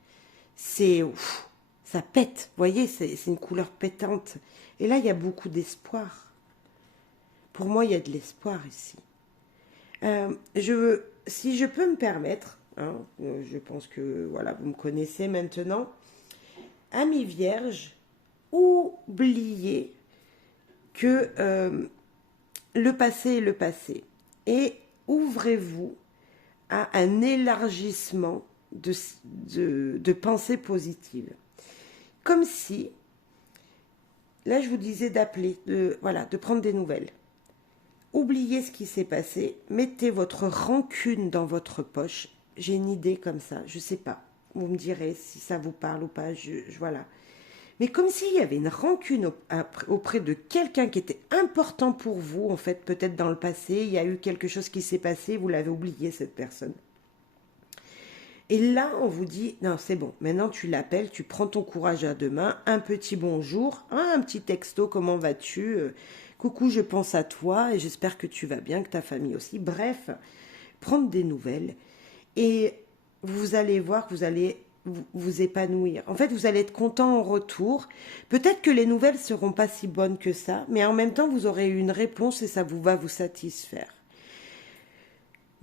Ça pète. Vous voyez, c'est une couleur pétante. Et là, il y a beaucoup d'espoir. Pour moi, il y a de l'espoir ici. Si je peux me permettre, hein, je pense que voilà, vous me connaissez maintenant, amis vierges, oubliez que le passé est le passé et ouvrez-vous à un élargissement de pensée positive. Comme si, là je vous disais d'appeler, de prendre des nouvelles. Oubliez ce qui s'est passé, mettez votre rancune dans votre poche. J'ai une idée comme ça, je ne sais pas. Vous me direz si ça vous parle ou pas, voilà. Mais comme s'il y avait une rancune auprès de quelqu'un qui était important pour vous, en fait, peut-être dans le passé, il y a eu quelque chose qui s'est passé, vous l'avez oublié, cette personne. Et là, on vous dit, non, c'est bon, maintenant tu l'appelles, tu prends ton courage à deux mains, un petit bonjour, un petit texto, comment vas-tu? Coucou, je pense à toi et j'espère que tu vas bien, que ta famille aussi. Bref, prendre des nouvelles et vous allez voir que vous allez vous épanouir. En fait, vous allez être content en retour. Peut-être que les nouvelles seront pas si bonnes que ça, mais en même temps, vous aurez eu une réponse et ça va vous satisfaire.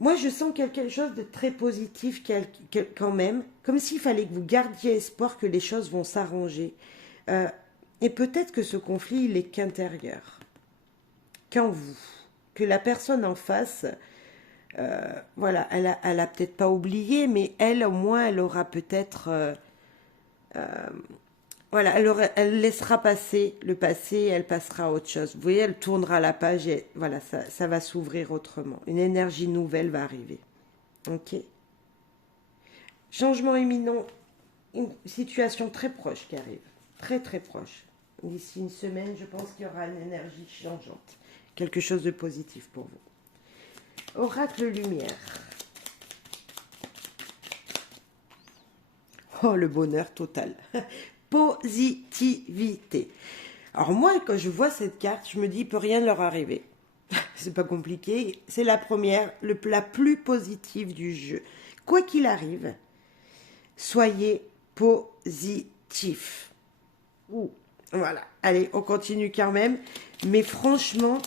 Moi, je sens quelque chose de très positif quand même, comme s'il fallait que vous gardiez espoir que les choses vont s'arranger. Euh, et peut-être que ce conflit, il est qu'intérieur, qu'en vous, que la personne en face, voilà, elle a peut-être pas oublié, mais elle, au moins, elle aura peut-être, voilà, elle laissera passer le passé, et elle passera à autre chose. Vous voyez, elle tournera la page et voilà, ça va s'ouvrir autrement. Une énergie nouvelle va arriver. Ok. Changement imminent, une situation très proche qui arrive. Très très proche. D'ici une semaine, je pense qu'il y aura une énergie changeante. Quelque chose de positif pour vous. Oracle lumière. Oh, le bonheur total. Positivité. Alors moi, quand je vois cette carte, je me dis, il peut rien leur arriver. C'est pas compliqué. C'est la première, la plus positive du jeu. Quoi qu'il arrive, soyez positif. Ouh, voilà. Allez, on continue quand même. Mais franchement,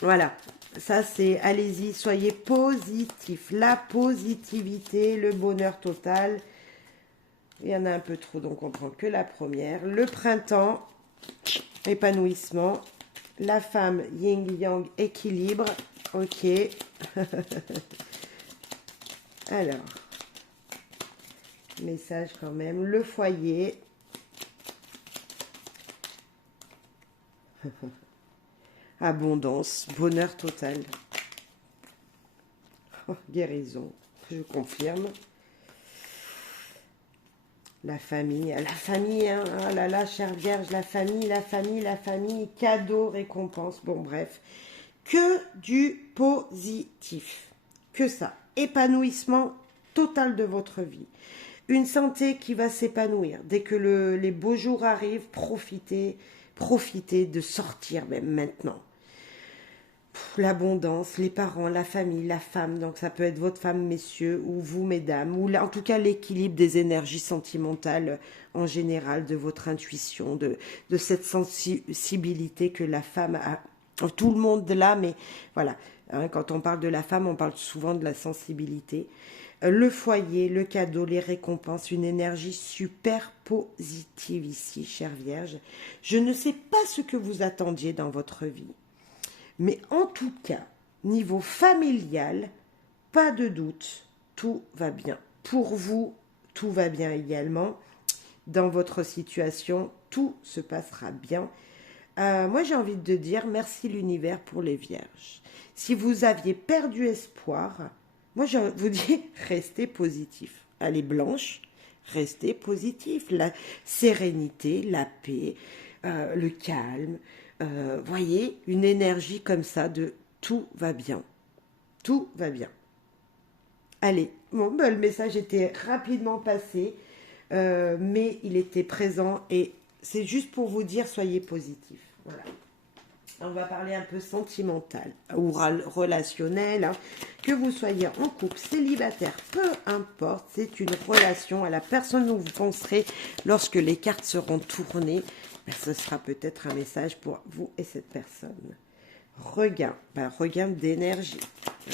voilà. Ça, c'est, allez-y, soyez positif. La positivité, le bonheur total. Il y en a un peu trop, donc on prend que la première. Le printemps, épanouissement. La femme, yin-yang, équilibre. Ok. Alors, message quand même. Le foyer. Abondance, bonheur total. Oh, guérison, je confirme. La famille, hein, oh là là, chère Vierge, la famille, cadeau, récompense, bon bref. Que du positif, que ça. Épanouissement total de votre vie. Une santé qui va s'épanouir. Dès que les beaux jours arrivent, profitez de sortir même maintenant. L'abondance, les parents, la famille, la femme, donc ça peut être votre femme, messieurs, ou vous, mesdames, ou en tout cas l'équilibre des énergies sentimentales en général, de votre intuition, de cette sensibilité que la femme a. Tout le monde là, mais voilà, hein, quand on parle de la femme, on parle souvent de la sensibilité. Le foyer, le cadeau, les récompenses, une énergie super positive ici, chère Vierge. Je ne sais pas ce que vous attendiez dans votre vie. Mais en tout cas, niveau familial, pas de doute, tout va bien. Pour vous, tout va bien également. Dans votre situation, tout se passera bien. Moi, j'ai envie de dire merci l'univers pour les vierges. Si vous aviez perdu espoir, moi, je vous dis, restez positif. Allez, blanche, restez positif. La sérénité, la paix, le calme. Voyez, une énergie comme ça de tout va bien. Tout va bien. Allez, bon, ben, le message était rapidement passé, mais il était présent et c'est juste pour vous dire, soyez positif. Voilà. On va parler un peu sentimental ou relationnel. Hein. Que vous soyez en couple, célibataire, peu importe, c'est une relation à la personne où vous penserez lorsque les cartes seront tournées. Ben, ce sera peut-être un message pour vous et cette personne. Regain, regain d'énergie,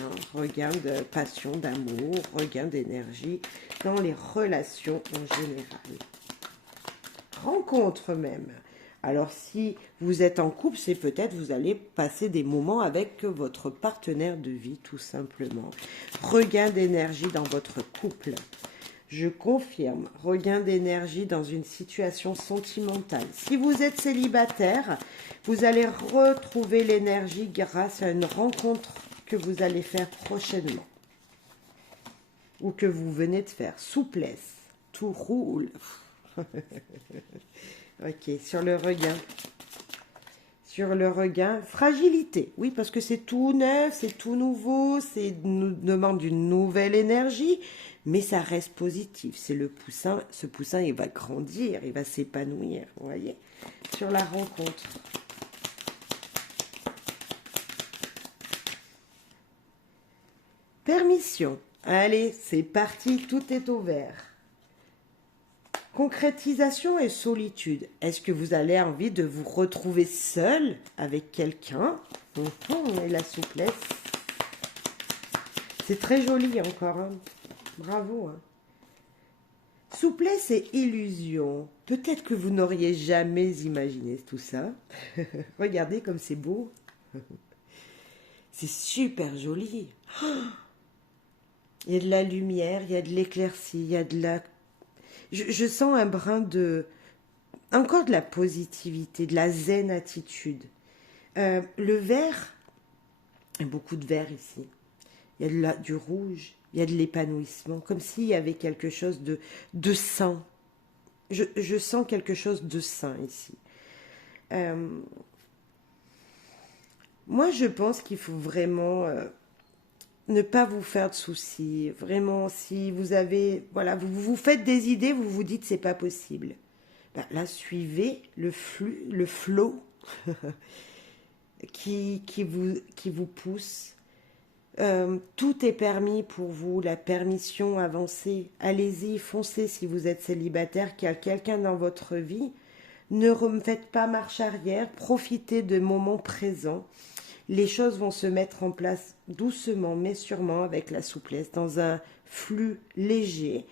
hein, regain de passion, d'amour, regain d'énergie dans les relations en général. Rencontre même. Alors si vous êtes en couple, c'est peut-être vous allez passer des moments avec votre partenaire de vie tout simplement. Regain d'énergie dans votre couple. Je confirme, regain d'énergie dans une situation sentimentale. Si vous êtes célibataire, vous allez retrouver l'énergie grâce à une rencontre que vous allez faire prochainement. Ou que vous venez de faire. Souplesse, tout roule. Ok, sur le regain. Sur le regain, fragilité. Oui, parce que c'est tout neuf, c'est tout nouveau, c'est demande une nouvelle énergie, mais ça reste positif. C'est le poussin, ce poussin, il va grandir, il va s'épanouir, vous voyez. Sur la rencontre. Permission. Allez, c'est parti, tout est ouvert. Concrétisation et solitude. Est-ce que vous avez envie de vous retrouver seul avec quelqu'un? Et la souplesse. C'est très joli encore, hein. Bravo, hein. Souplesse et illusion. Peut-être que vous n'auriez jamais imaginé tout ça. Regardez comme c'est beau. C'est super joli. Il y a de la lumière, il y a de l'éclaircie, il y a de la... Je sens un brin de... Encore de la positivité, de la zen attitude. Le vert, il y a beaucoup de vert ici. Il y a du rouge, il y a de l'épanouissement, comme s'il y avait quelque chose de sain. Je sens quelque chose de sain ici. Moi, je pense qu'il faut vraiment ne pas vous faire de soucis. Vraiment, si vous avez... Voilà, vous faites des idées, vous vous dites c'est pas possible. Ben, là, suivez le flux, le flow qui vous pousse. Tout est permis pour vous, la permission, avancez. Allez-y, foncez si vous êtes célibataire, qu'il y a quelqu'un dans votre vie. Ne faites pas marche arrière, profitez de moments présents. Les choses vont se mettre en place doucement, mais sûrement avec la souplesse, dans un flux léger,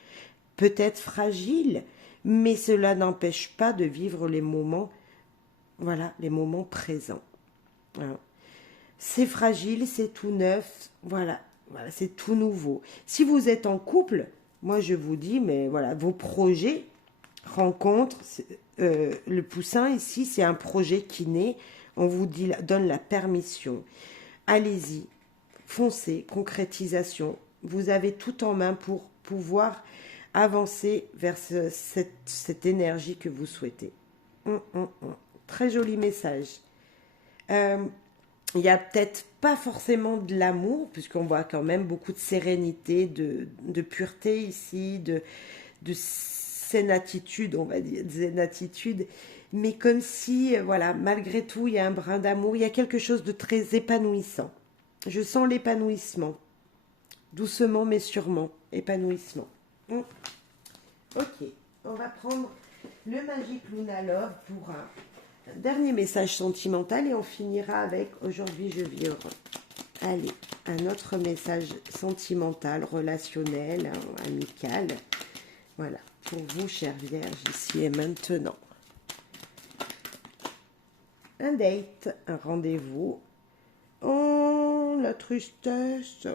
peut-être fragile, mais cela n'empêche pas de vivre les moments, voilà, les moments présents. Voilà. C'est fragile, c'est tout neuf, voilà, c'est tout nouveau. Si vous êtes en couple, moi je vous dis, mais voilà, vos projets, rencontres, le poussin ici, c'est un projet qui naît, on vous donne la permission. Allez-y, foncez, concrétisation. Vous avez tout en main pour pouvoir avancer vers cette énergie que vous souhaitez. Très joli message. Il n'y a peut-être pas forcément de l'amour, puisqu'on voit quand même beaucoup de sérénité, de pureté ici, de zénatitude, on va dire, zénatitude, mais comme si, voilà, malgré tout, il y a un brin d'amour, il y a quelque chose de très épanouissant. Je sens l'épanouissement, doucement mais sûrement, épanouissement. Ok, on va prendre le Magic Luna Love pour un dernier message sentimental et on finira avec Aujourd'hui je vis heureux. Allez, un autre message sentimental, relationnel, hein, amical. Voilà, pour vous, chère Vierge, ici et maintenant. Un date, un rendez-vous. Oh, la tristesse.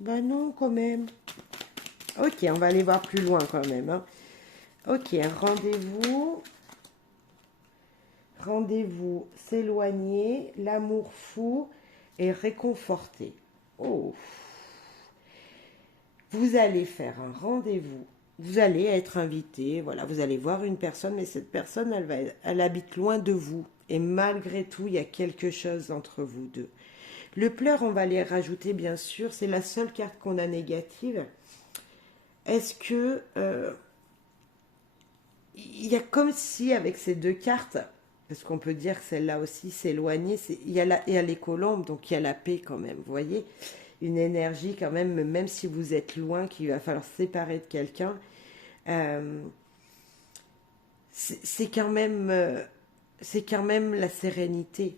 Ben non, quand même. Ok, on va aller voir plus loin quand même. Hein. Ok, un rendez-vous. Rendez-vous, s'éloigner, l'amour fou et réconforté. Oh. Vous allez faire un rendez-vous. Vous allez être invité, voilà, vous allez voir une personne, mais cette personne, elle habite loin de vous. Et malgré tout, il y a quelque chose entre vous deux. Le pleur, on va les rajouter, bien sûr. C'est la seule carte qu'on a négative. Est-ce que... il y a comme si, avec ces deux cartes, parce qu'on peut dire que celle-là aussi, s'éloigner, il y a les colombes, donc il y a la paix quand même, vous voyez, une énergie quand même, même si vous êtes loin, qu'il va falloir se séparer de quelqu'un, c'est quand même la sérénité.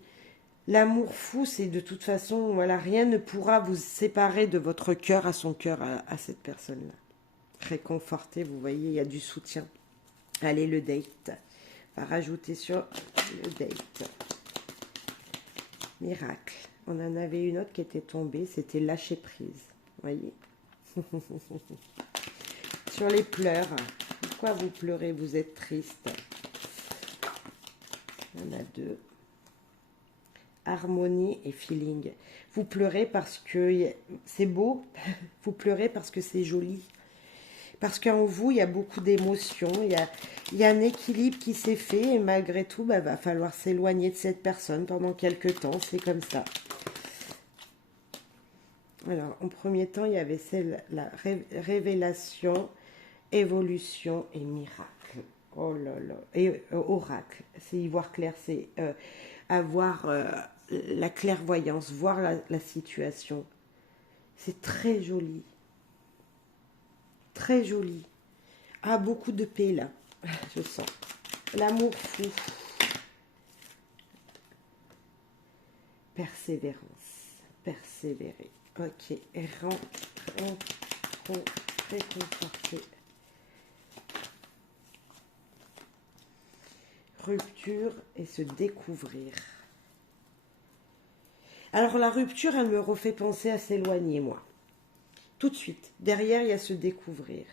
L'amour fou, c'est de toute façon, voilà, rien ne pourra vous séparer de votre cœur à son cœur, à cette personne-là. Réconforté, vous voyez, il y a du soutien. Allez, le date. On va rajouter sur le date. Miracle. On en avait une autre qui était tombée, c'était lâcher prise. Voyez. Sur les pleurs. Pourquoi vous pleurez? Vous êtes triste. Il y en a deux. Harmonie et feeling. Vous pleurez parce que c'est beau. Vous pleurez parce que c'est joli. Parce qu'en vous, il y a beaucoup d'émotions, il y a un équilibre qui s'est fait et malgré tout, il va falloir s'éloigner de cette personne pendant quelques temps, c'est comme ça. Alors, en premier temps, il y avait la révélation, évolution et miracle. Oh là là. Et oracle, c'est y voir clair, c'est avoir la clairvoyance, voir la situation. C'est très joli. Très joli. Ah, beaucoup de paix là, je sens. L'amour fou. Persévérance. Persévérer. Ok. Trop réconforté. Rupture et se découvrir. Alors la rupture, elle me refait penser à s'éloigner, moi. Tout de suite. Derrière, il y a se découvrir.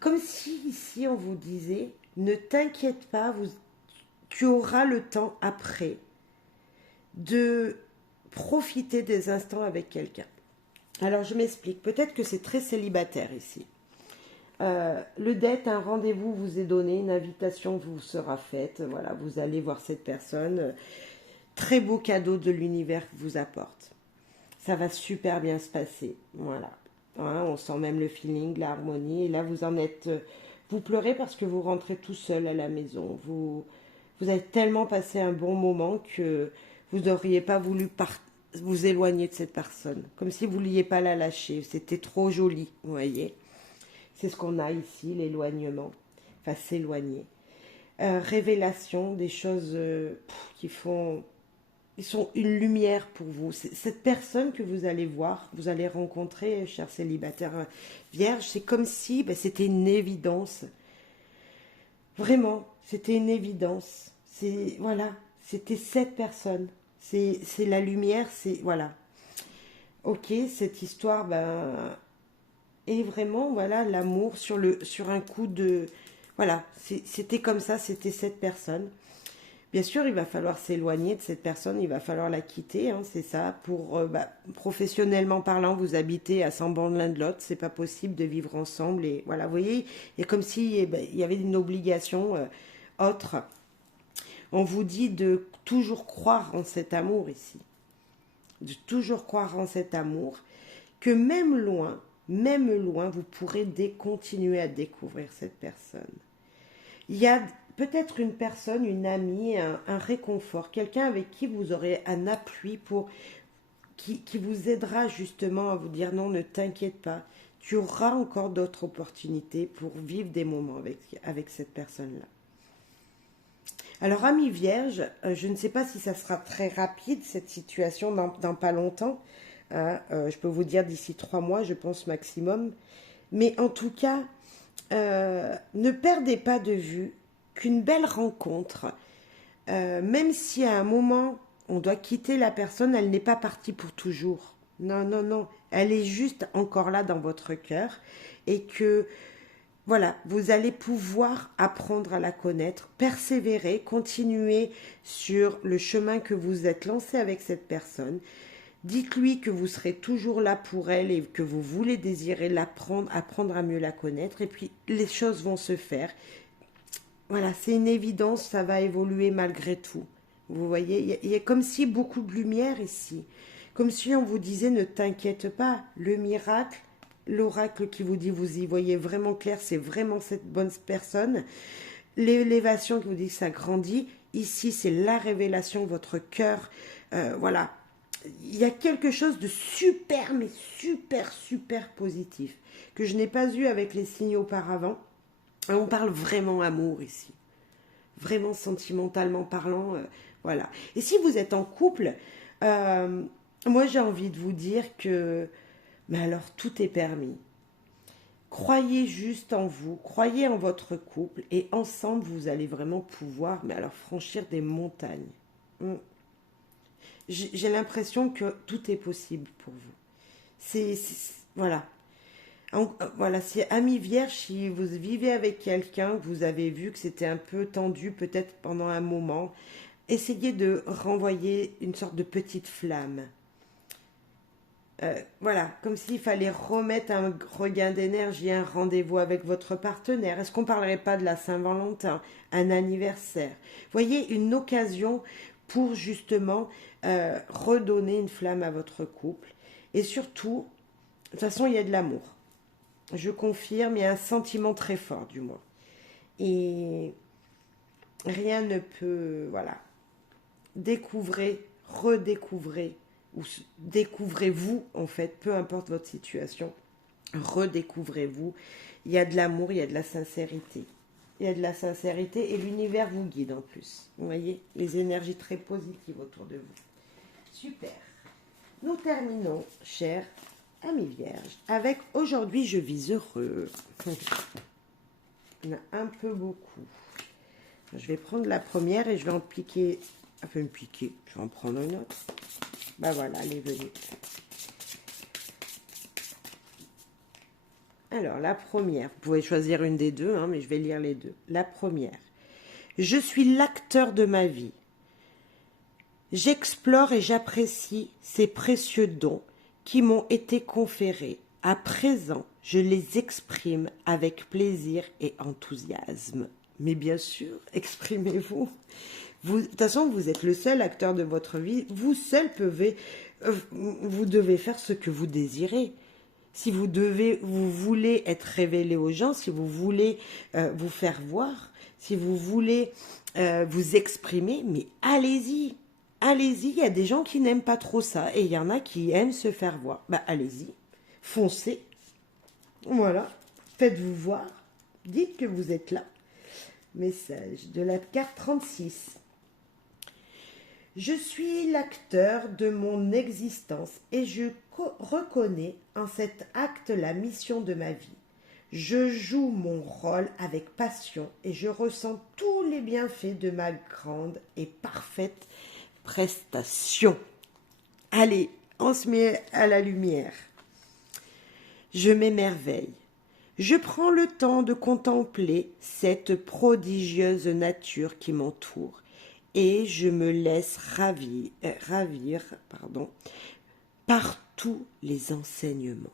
Comme si ici on vous disait, ne t'inquiète pas, tu auras le temps après de profiter des instants avec quelqu'un. Alors je m'explique, peut-être que c'est très célibataire ici. Le date, un rendez-vous vous est donné, une invitation vous sera faite, voilà, vous allez voir cette personne, très beau cadeau de l'univers vous apporte. Ça va super bien se passer, voilà. Hein, on sent même le feeling, l'harmonie, et là vous en êtes, vous pleurez parce que vous rentrez tout seul à la maison, vous avez tellement passé un bon moment que vous n'auriez pas voulu vous éloigner de cette personne, comme si vous ne vouliez pas la lâcher, c'était trop joli, vous voyez. C'est ce qu'on a ici, l'éloignement, enfin s'éloigner. Révélation, des choses qui sont une lumière pour vous. Cette personne que vous allez voir, vous allez rencontrer, cher célibataire vierge, c'est comme si c'était une évidence. Vraiment, c'était une évidence. Voilà, c'était cette personne. C'est la lumière, voilà. Ok, cette histoire, et vraiment, voilà, l'amour sur un coup de... Voilà, c'était comme ça, c'était cette personne. Bien sûr, il va falloir s'éloigner de cette personne, il va falloir la quitter, hein, c'est ça. Professionnellement parlant, vous habitez à 100 bornes l'un de l'autre, c'est pas possible de vivre ensemble. Et voilà, vous voyez, il y a comme si il y avait une obligation autre. On vous dit de toujours croire en cet amour ici. De toujours croire en cet amour, que même loin, vous pourrez continuer à découvrir cette personne. Il y a peut-être une personne, une amie, un réconfort, quelqu'un avec qui vous aurez un appui qui vous aidera justement à vous dire non, ne t'inquiète pas, tu auras encore d'autres opportunités pour vivre des moments avec cette personne-là. Alors, ami vierge, je ne sais pas si ça sera très rapide, cette situation, dans pas longtemps. Je peux vous dire d'ici 3 mois, je pense maximum. Mais en tout cas, ne perdez pas de vue qu'une belle rencontre, même si à un moment on doit quitter la personne, elle n'est pas partie pour toujours. Non, non, non. Elle est juste encore là dans votre cœur et que voilà, vous allez pouvoir apprendre à la connaître, persévérer, continuer sur le chemin que vous êtes lancé avec cette personne. Dites-lui que vous serez toujours là pour elle et que vous voulez désirer l'apprendre, apprendre à mieux la connaître. Et puis, les choses vont se faire. Voilà, c'est une évidence, ça va évoluer malgré tout. Vous voyez, il y a comme si beaucoup de lumière ici. Comme si on vous disait, ne t'inquiète pas, le miracle, l'oracle qui vous dit, vous y voyez vraiment clair, c'est vraiment cette bonne personne. L'élévation qui vous dit que ça grandit, ici c'est la révélation, votre cœur, voilà. Il y a quelque chose de super, mais super, super positif que je n'ai pas eu avec les signes auparavant. On parle vraiment amour ici. Vraiment sentimentalement parlant, voilà. Et si vous êtes en couple, moi j'ai envie de vous dire que, mais alors tout est permis. Croyez juste en vous, croyez en votre couple et ensemble vous allez vraiment pouvoir, mais alors franchir des montagnes. J'ai l'impression que tout est possible pour vous. Voilà. Voilà, c'est ami vierge, si vous vivez avec quelqu'un, vous avez vu que c'était un peu tendu peut-être pendant un moment, essayez de renvoyer une sorte de petite flamme. Voilà, comme s'il fallait remettre un regain d'énergie, un rendez-vous avec votre partenaire. Est-ce qu'on ne parlerait pas de la Saint-Valentin, un anniversaire? Voyez, une occasion pour justement redonner une flamme à votre couple. Et surtout, de toute façon, il y a de l'amour. Je confirme, il y a un sentiment très fort du moins. Et rien ne peut, voilà. Découvrez, redécouvrez, ou découvrez-vous en fait, peu importe votre situation, redécouvrez-vous. Il y a de l'amour, il y a de la sincérité. Il y a de la sincérité et l'univers vous guide en plus. Vous voyez, les énergies très positives autour de vous. Super. Nous terminons, chers Amis vierges, avec aujourd'hui je vis heureux. Il y en a un peu beaucoup. Je vais prendre la première et je vais en piquer. Enfin, me piquer. Je vais en prendre une autre. Ben voilà, elle est venue. Alors, la première. Vous pouvez choisir une des deux, hein, mais je vais lire les deux. La première. Je suis l'acteur de ma vie. J'explore et j'apprécie ces précieux dons qui m'ont été conférés. À présent, je les exprime avec plaisir et enthousiasme. Mais bien sûr, exprimez-vous. De toute façon, vous êtes le seul acteur de votre vie. Vous seul vous devez faire ce que vous désirez. Si vous voulez être révélé aux gens, si vous voulez vous faire voir, si vous voulez vous exprimer, mais allez-y. Allez-y, il y a des gens qui n'aiment pas trop ça et il y en a qui aiment se faire voir. Bah allez-y, foncez. Voilà, faites-vous voir. Dites que vous êtes là. Message de la carte 36. Je suis l'acteur de mon existence et je reconnais en cet acte la mission de ma vie. Je joue mon rôle avec passion et je ressens tous les bienfaits de ma grande et parfaite prestation. Allez, on se met à la lumière. Je m'émerveille. Je prends le temps de contempler cette prodigieuse nature qui m'entoure et je me laisse ravir par tous les enseignements.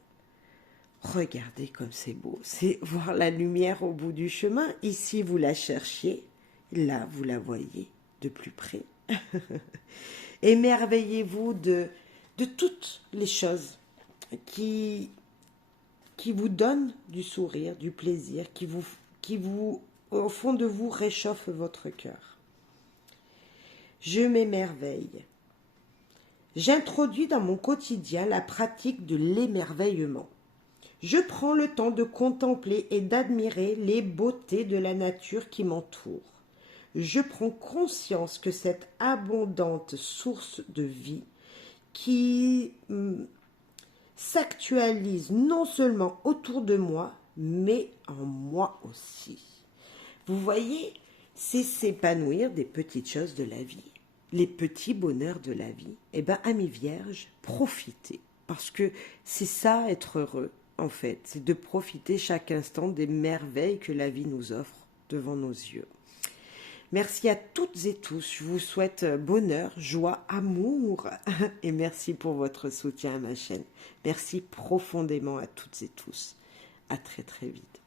Regardez comme c'est beau, c'est voir la lumière au bout du chemin. Ici, vous la cherchiez, là, vous la voyez de plus près. Émerveillez-vous de toutes les choses qui vous donnent du sourire, du plaisir, qui vous, au fond de vous, réchauffent votre cœur. Je m'émerveille. J'introduis dans mon quotidien la pratique de l'émerveillement. Je prends le temps de contempler et d'admirer les beautés de la nature qui m'entoure. Je prends conscience que cette abondante source de vie qui s'actualise non seulement autour de moi, mais en moi aussi. Vous voyez, c'est s'épanouir des petites choses de la vie, les petits bonheurs de la vie. Eh bien, amis vierges, profitez, parce que c'est ça être heureux, en fait, c'est de profiter chaque instant des merveilles que la vie nous offre devant nos yeux. Merci à toutes et tous. Je vous souhaite bonheur, joie, amour et merci pour votre soutien à ma chaîne. Merci profondément à toutes et tous. À très très vite.